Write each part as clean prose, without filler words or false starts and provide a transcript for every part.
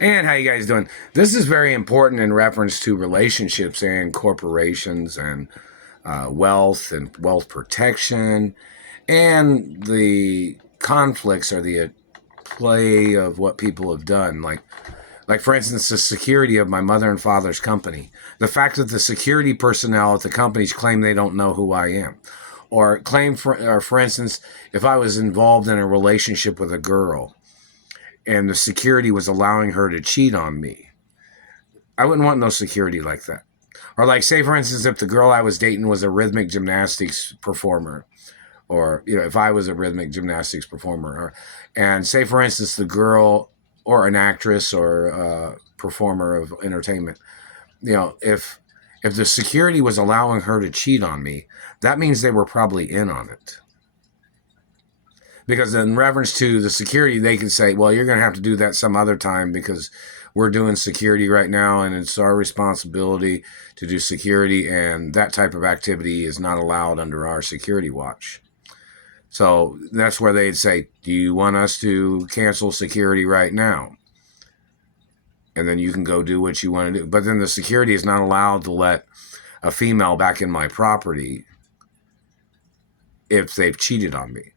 And how you guys doing? This is very important in reference to relationships and corporations and wealth and wealth protection and the conflicts or the play of what people have done. Like for instance, the security of my mother and father's company. The fact that the security personnel at the companies claim they don't know who I am, or for instance, if I was involved in a relationship with a girl and the security was allowing her to cheat on me. I wouldn't want no security like that. Or like, say for instance, if the girl I was dating was a rhythmic gymnastics performer, or if I was a rhythmic gymnastics performer, and say for instance the girl or an actress or a performer of entertainment, if the security was allowing her to cheat on me, that means they were probably in on it. Because in reference to the security, they can say, well, you're going to have to do that some other time because we're doing security right now and it's our responsibility to do security, and that type of activity is not allowed under our security watch. So that's where they'd say, do you want us to cancel security right now? And then you can go do what you want to do. But then the security is not allowed to let a female back in my property if they've cheated on me.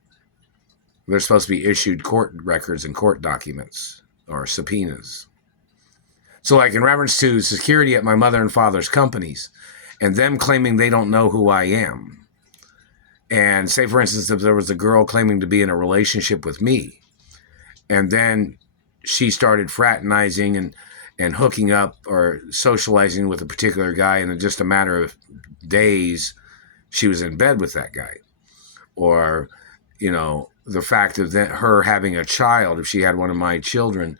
They're supposed to be issued court records and court documents or subpoenas. So like in reference to security at my mother and father's companies and them claiming they don't know who I am. And say, for instance, if there was a girl claiming to be in a relationship with me and then she started fraternizing and hooking up or socializing with a particular guy, and in just a matter of days, she was in bed with that guy. Or, the fact of that her having a child, if she had one of my children,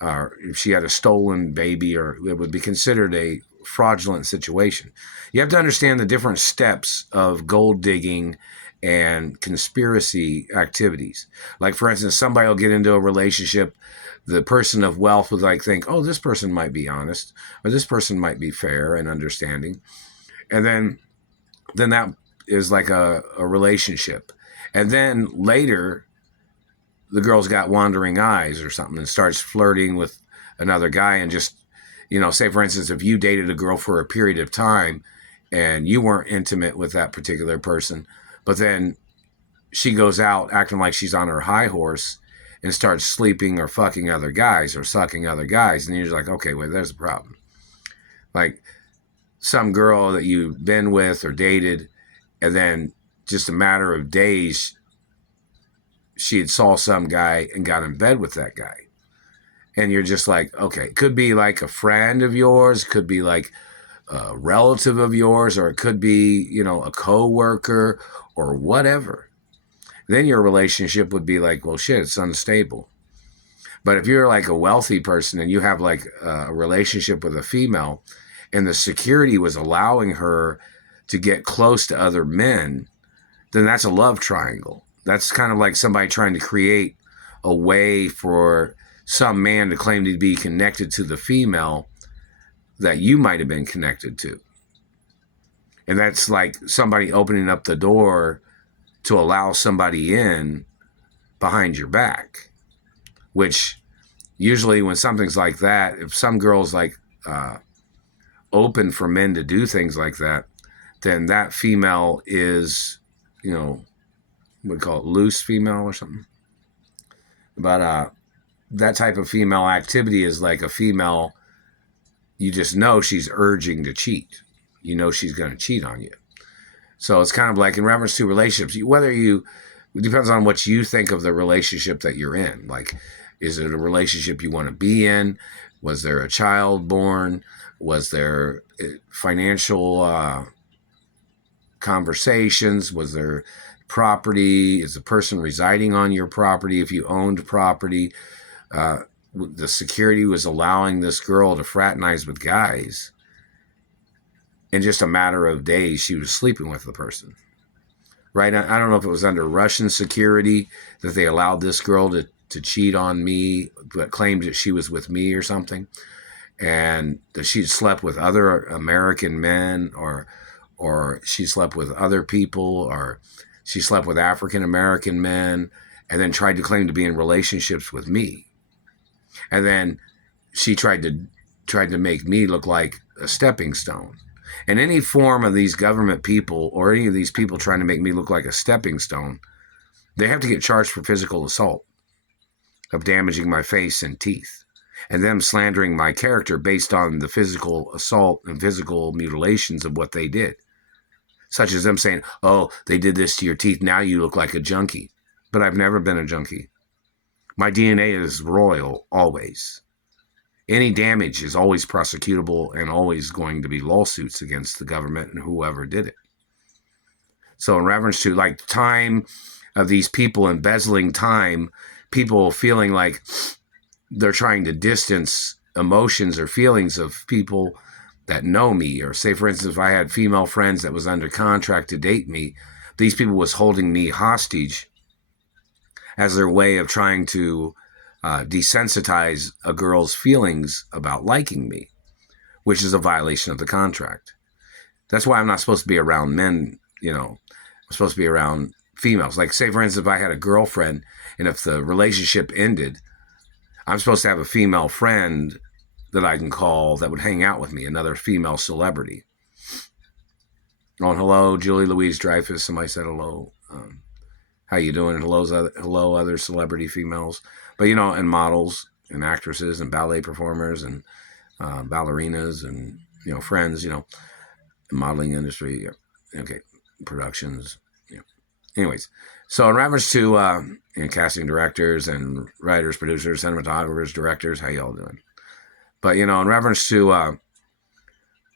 or if she had a stolen baby, or it would be considered a fraudulent situation. You have to understand the different steps of gold digging and conspiracy activities. Like, for instance, somebody will get into a relationship. The person of wealth would think, oh, this person might be honest, or this person might be fair and understanding. And then that is like a relationship. And then later, the girl's got wandering eyes or something and starts flirting with another guy. And just, say, for instance, if you dated a girl for a period of time and you weren't intimate with that particular person, but then she goes out acting like she's on her high horse and starts sleeping or fucking other guys or sucking other guys. And you're just like, okay, wait, there's a problem. Like some girl that you've been with or dated, and then just a matter of days, she had saw some guy and got in bed with that guy. And you're just like, okay, it could be like a friend of yours, could be like a relative of yours, or it could be, a coworker or whatever. Then your relationship would be like, well, shit, it's unstable. But if you're like a wealthy person and you have like a relationship with a female and the security was allowing her to get close to other men, then that's a love triangle. That's kind of like somebody trying to create a way for some man to claim to be connected to the female that you might have been connected to. And that's like somebody opening up the door to allow somebody in behind your back, which usually when something's like that, if some girl's like open for men to do things like that, then that female is, we call it loose female or something. But that type of female activity is like a female, you just know she's urging to cheat. You know she's going to cheat on you. So it's kind of like in reference to relationships, it depends on what you think of the relationship that you're in. Like, is it a relationship you want to be in? Was there a child born? Was there financial conversations? Was there property? Is the person residing on your property if you owned property? The security was allowing this girl to fraternize with guys. In just a matter of days, she was sleeping with the person. Right? I don't know if it was under Russian security that they allowed this girl to cheat on me, but claimed that she was with me or something. And that she'd slept with other American men, or she slept with other people, or she slept with African American men, and then tried to claim to be in relationships with me. And then she tried to make me look like a stepping stone. And any form of these government people or any of these people trying to make me look like a stepping stone, they have to get charged for physical assault of damaging my face and teeth, and them slandering my character based on the physical assault and physical mutilations of what they did. Such as them saying, oh, they did this to your teeth, now you look like a junkie. But I've never been a junkie. My DNA is royal, always. Any damage is always prosecutable and always going to be lawsuits against the government and whoever did it. So in reference to like time of these people embezzling time, people feeling like they're trying to distance emotions or feelings of people that know me, or say, for instance, if I had female friends that was under contract to date me, these people was holding me hostage as their way of trying to desensitize a girl's feelings about liking me, which is a violation of the contract. That's why I'm not supposed to be around men, I'm supposed to be around females. Like, say, for instance, if I had a girlfriend and if the relationship ended, I'm supposed to have a female friend that I can call that would hang out with me, another female celebrity. Oh, hello, Julie Louise Dreyfus. Somebody said hello. How you doing? Hello, other celebrity females. But, and models and actresses and ballet performers and ballerinas and, friends, modeling industry. Okay, productions. Anyways, so in reference to casting directors and writers, producers, cinematographers, directors, how y'all doing? But, in reference to,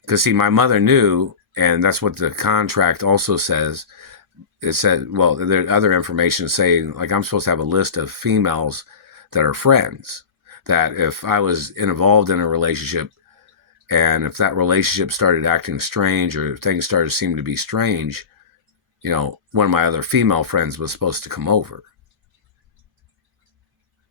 because see, my mother knew, and that's what the contract also says. It said, well, there's other information saying, like, I'm supposed to have a list of females that are friends, that if I was involved in a relationship and if that relationship started acting strange or things started to seem to be strange, one of my other female friends was supposed to come over.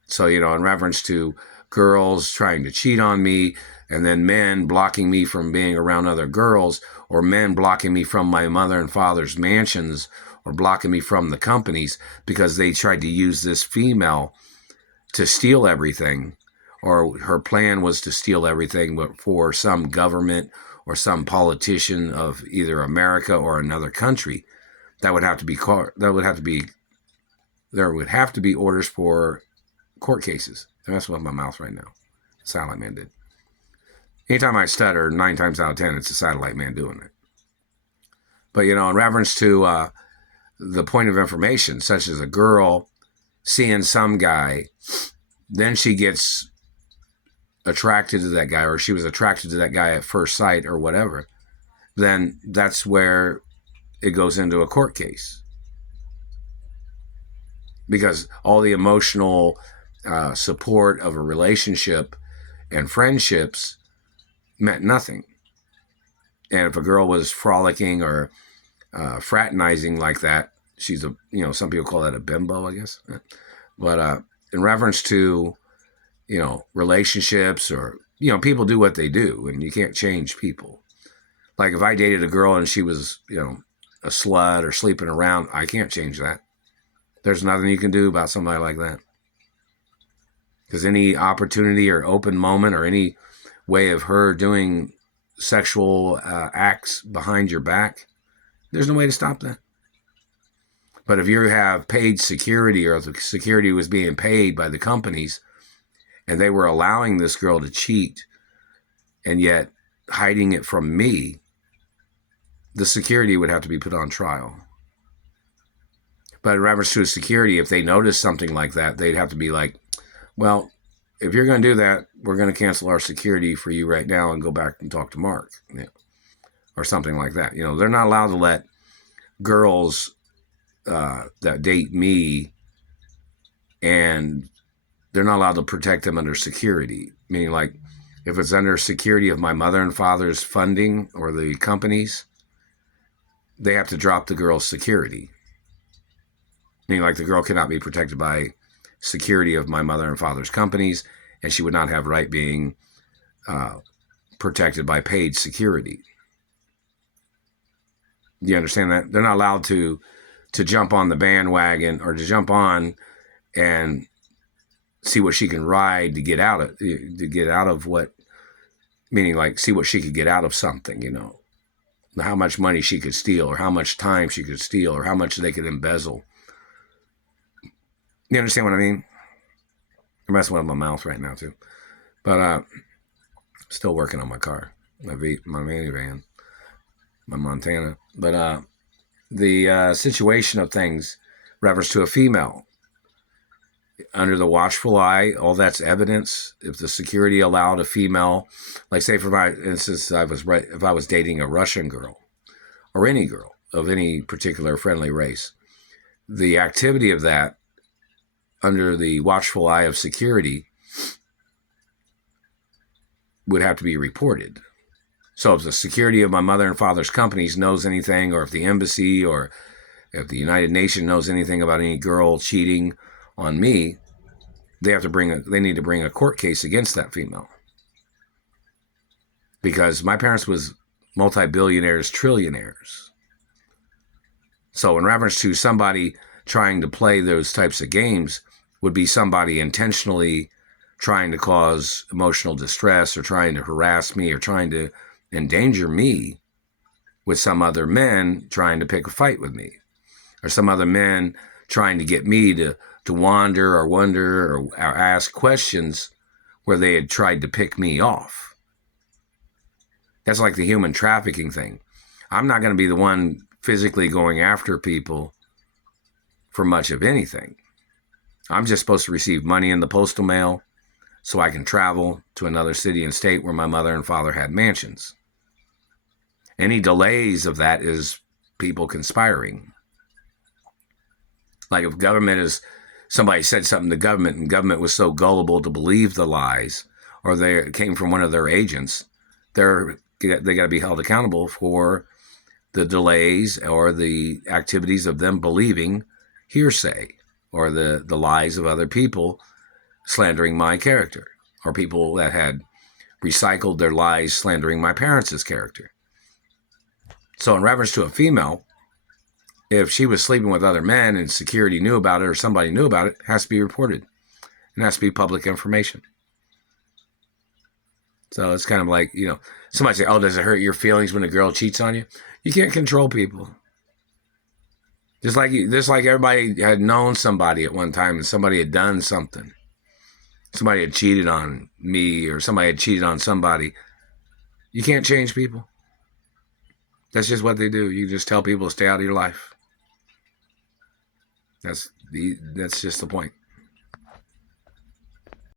So, in reference to girls trying to cheat on me and then men blocking me from being around other girls, or men blocking me from my mother and father's mansions, or blocking me from the companies because they tried to use this female to steal everything, or her plan was to steal everything for some government or some politician of either America or another country. There would have to be orders for court cases. I'm messing with my mouth right now. Satellite Man did. Anytime I stutter, 9 times out of 10, it's a satellite man doing it. But, in reference to the point of information, such as a girl seeing some guy, then she gets attracted to that guy, or she was attracted to that guy at first sight or whatever, then that's where it goes into a court case. Because all the emotional support of a relationship and friendships meant nothing. And if a girl was frolicking or fraternizing like that, she's some people call that a bimbo, I guess. But in reference to, relationships or, people do what they do and you can't change people. Like if I dated a girl and she was, a slut or sleeping around, I can't change that. There's nothing you can do about somebody like that. Because any opportunity or open moment or any way of her doing sexual acts behind your back, there's no way to stop that. But if you have paid security, or if the security was being paid by the companies and they were allowing this girl to cheat and yet hiding it from me, the security would have to be put on trial. But in reference to security, if they notice something like that, they'd have to be like, well, if you're going to do that, we're going to cancel our security for you right now and go back and talk to Mark, or something like that. They're not allowed to let girls that date me, and they're not allowed to protect them under security. Meaning, like, if it's under security of my mother and father's funding or the companies, they have to drop the girl's security. Meaning, like, the girl cannot be protected by security of my mother and father's companies, and she would not have right being protected by paid security. You understand that? They're not allowed to jump on the bandwagon or to jump on and see what she can ride to get out of what, meaning like see what she could get out of something, you know, how much money she could steal, or how much time she could steal, or how much they could embezzle. You understand what I mean? I'm messing with my mouth right now too, but still working on my car, my minivan, my Montana. But the situation of things, reference to a female under the watchful eye, all that's evidence. If the security allowed a female, like say for my instance, if I was dating a Russian girl or any girl of any particular friendly race, the activity of that under the watchful eye of security would have to be reported. So if the security of my mother and father's companies knows anything, or if the embassy or if the United Nations knows anything about any girl cheating on me, they need to bring a court case against that female. Because my parents was multi-billionaires, trillionaires. So in reference to somebody trying to play those types of games, would be somebody intentionally trying to cause emotional distress, or trying to harass me, or trying to endanger me with some other men trying to pick a fight with me, or some other men trying to get me to wander or wonder or ask questions where they had tried to pick me off. That's like the human trafficking thing. I'm not going to be the one physically going after people for much of anything. I'm just supposed to receive money in the postal mail so I can travel to another city and state where my mother and father had mansions. Any delays of that is people conspiring. Like if somebody said something to government, and government was so gullible to believe the lies, or they came from one of their agents, they got to be held accountable for the delays or the activities of them believing hearsay, or the lies of other people slandering my character, or people that had recycled their lies slandering my parents' character. So in reference to a female, if she was sleeping with other men and security knew about it, or somebody knew about it, it has to be reported. It has to be public information. So it's kind of like, you know, somebody say, oh, does it hurt your feelings when a girl cheats on you? You can't control people. Just like everybody had known somebody at one time, and somebody had done something. Somebody had cheated on me, or somebody had cheated on somebody. You can't change people. That's just what they do. You just tell people to stay out of your life. That's just the point.